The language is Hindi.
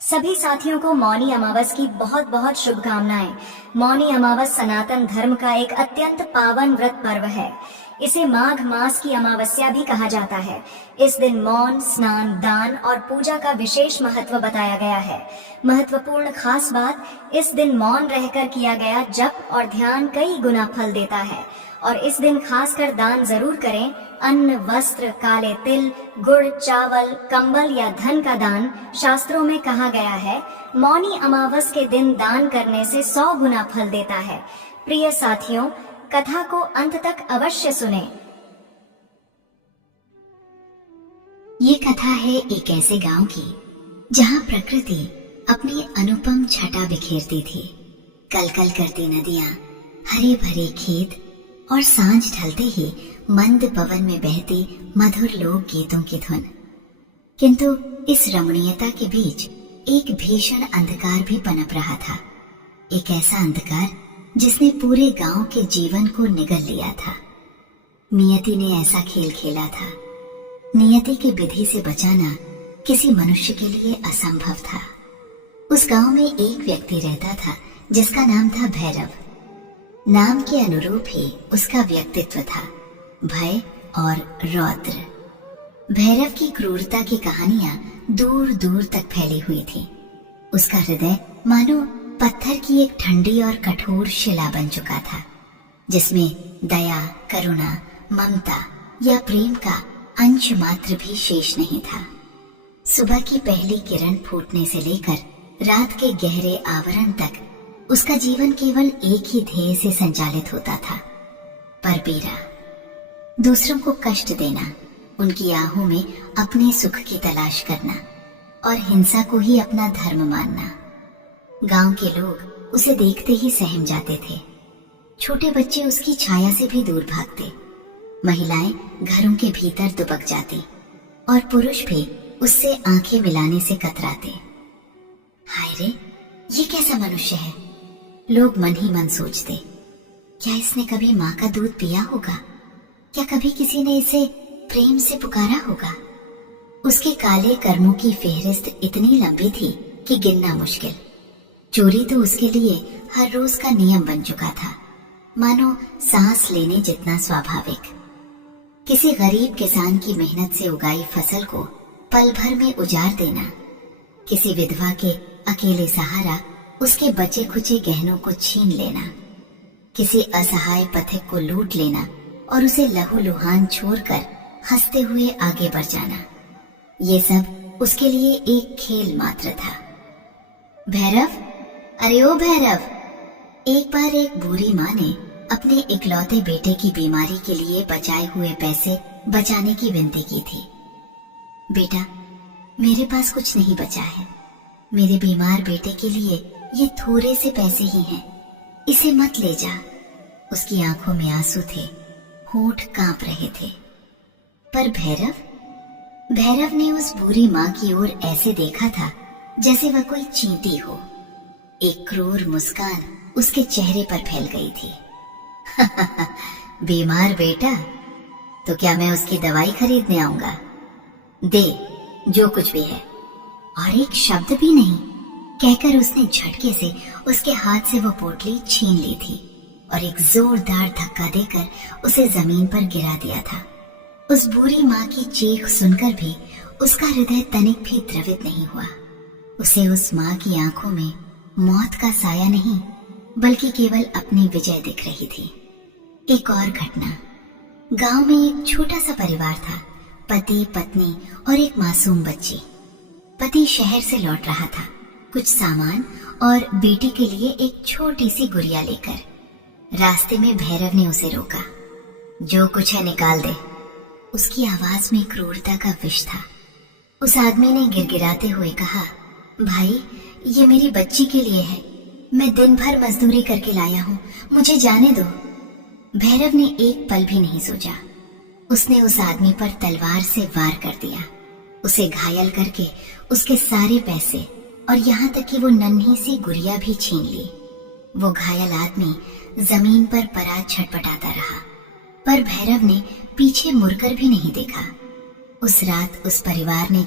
सभी साथियों को मौनी अमावस की बहुत बहुत शुभकामनाएं। मौनी अमावस सनातन धर्म का एक अत्यंत पावन व्रत पर्व है। इसे माघ मास की अमावस्या भी कहा जाता है। इस दिन मौन, स्नान, दान और पूजा का विशेष महत्व बताया गया है। महत्वपूर्ण खास बात, इस दिन मौन रहकर किया गया जप और ध्यान कई गुना फल देता है। और इस दिन खासकर दान जरूर करें। अन्न, वस्त्र, काले तिल, गुड़, चावल, कंबल या धन का दान शास्त्रों में कहा गया है। मौनी अमावस के दिन दान करने से 100 गुना फल देता है। प्रिय साथियों, कथा को अंत तक अवश्य सुनें। ये कथा है एक ऐसे गांव की जहां प्रकृति अपनी अनुपम छटा बिखेरती थी। कलकल करती नदियां, हरे भरे खेत और सांझ ढलते ही मंद पवन में बहती मधुर लोक गीतों की धुन। किंतु इस रमणीयता के बीच एक भीषण अंधकार भी पनप रहा था। एक ऐसा अंधकार जिसने पूरे गांव के जीवन को निगल लिया था। नियति ने ऐसा खेल खेला था। नियति की विधि से बचाना किसी मनुष्य के लिए असंभव था। उस गांव में एक व्यक्ति रहता था जिसका नाम था भैरव। नाम के अनुरूप ही उसका व्यक्तित्व था, भय और रौद्र। भैरव की क्रूरता की कहानियां दूर दूर तक फैली हुई थी। उसका हृदय मानो पत्थर की एक ठंडी और कठोर शिला बन चुका था, जिसमें दया, करुणा, ममता या प्रेम का अंश मात्र भी शेष नहीं था। सुबह की पहली किरण फूटने से लेकर रात के गहरे आवरण तक उसका जीवन केवल एक ही ध्येय से संचालित होता था, परपीड़ा। दूसरों को कष्ट देना, उनकी आहों में अपने सुख की तलाश करना और हिंसा को ही अपना धर्म मानना। गांव के लोग उसे देखते ही सहम जाते थे। छोटे बच्चे उसकी छाया से भी दूर भागते, महिलाएं घरों के भीतर दुबक जाती और पुरुष भी उससे आंखें मिलाने से कतराते। हाय रे, ये कैसा मनुष्य है, लोग मन ही मन सोचते। क्या इसने कभी माँ का दूध पिया होगा? क्या कभी किसी ने इसे प्रेम से पुकारा होगा? उसके काले कर्मों की फेहरिस्त इतनी लंबी थी कि गिनना मुश्किल। चोरी तो उसके लिए हर रोज का नियम बन चुका था, मानो सांस लेने जितना स्वाभाविक। किसी गरीब किसान की मेहनत से उगाई फसल को पल भर में उजाड़ देना, किसी विधवा के अकेले सहारा उसके बचे खुचे गहनों को छीन लेना, किसी असहाय पथिक को लूट लेना और उसे लहूलुहान छोड़कर हंसते हुए आगे बढ़ जाना, ये सब उसके लिए एक खेल मात्र था। भैरव, अरे ओ भैरव! एक बार एक बूढ़ी माँ ने अपने इकलौते बेटे की बीमारी के लिए बचाए हुए पैसे बचाने की विनती की थी। बेटा, मेरे पास कुछ नहीं बचा है। मेरे बीमार बेटे के लिए ये थोड़े से पैसे ही हैं, इसे मत ले जा। उसकी आंखों में आंसू थे, होंठ कांप रहे थे। पर भैरव ने उस बूढ़ी माँ की ओर ऐसे देखा था जैसे वह कोई चींटी हो। एक क्रूर मुस्कान उसके चेहरे पर फैल गई थी। बीमार बेटा, तो क्या मैं उसकी दवाई खरीदने आऊंगा? दे जो कुछ भी है। और एक शब्द भी नहीं कहकर उसने झटके से उसके हाथ से वो पोटली छीन ली थी और एक जोरदार धक्का देकर उसे जमीन पर गिरा दिया था। उस बूढ़ी माँ की चीख सुनकर भी उसका हृदय तनिक भी द्रवित नहीं हुआ। उसे उस माँ की आंखों में मौत का साया नहीं, बल्कि केवल अपनी विजय दिख रही थी। एक और घटना। गांव में एक छोटा सा परिवार था, पति, पत्नी और एक मासूम बच्ची। पति शहर से लौट रहा था, कुछ सामान और बेटी के लिए एक छोटी सी गुड़िया लेकर। रास्ते में भैरव ने उसे रोका। जो कुछ है निकाल दे। उसकी आवाज में क्रूरता का विष था। उस आदमी ने गिड़गिड़ाते हुए कहा, भाई, ये मेरी बच्ची के लिए है। मैं दिन भर मजदूरी करके लाया हूँ, मुझे जाने दो। भैरव ने एक पल भी नहीं सोचा। उसने उस आदमी पर तलवार से वार कर दिया, उसे घायल करके उसके सारे पैसे और यहाँ तक कि वो नन्ही सी गुड़िया भी छीन ली। वो घायल आदमी जमीन पर पड़ा छटपटाता रहा, पर भैरव ने पीछे मुड़कर भी नहीं देखा। उस रात उस परिवार ने जो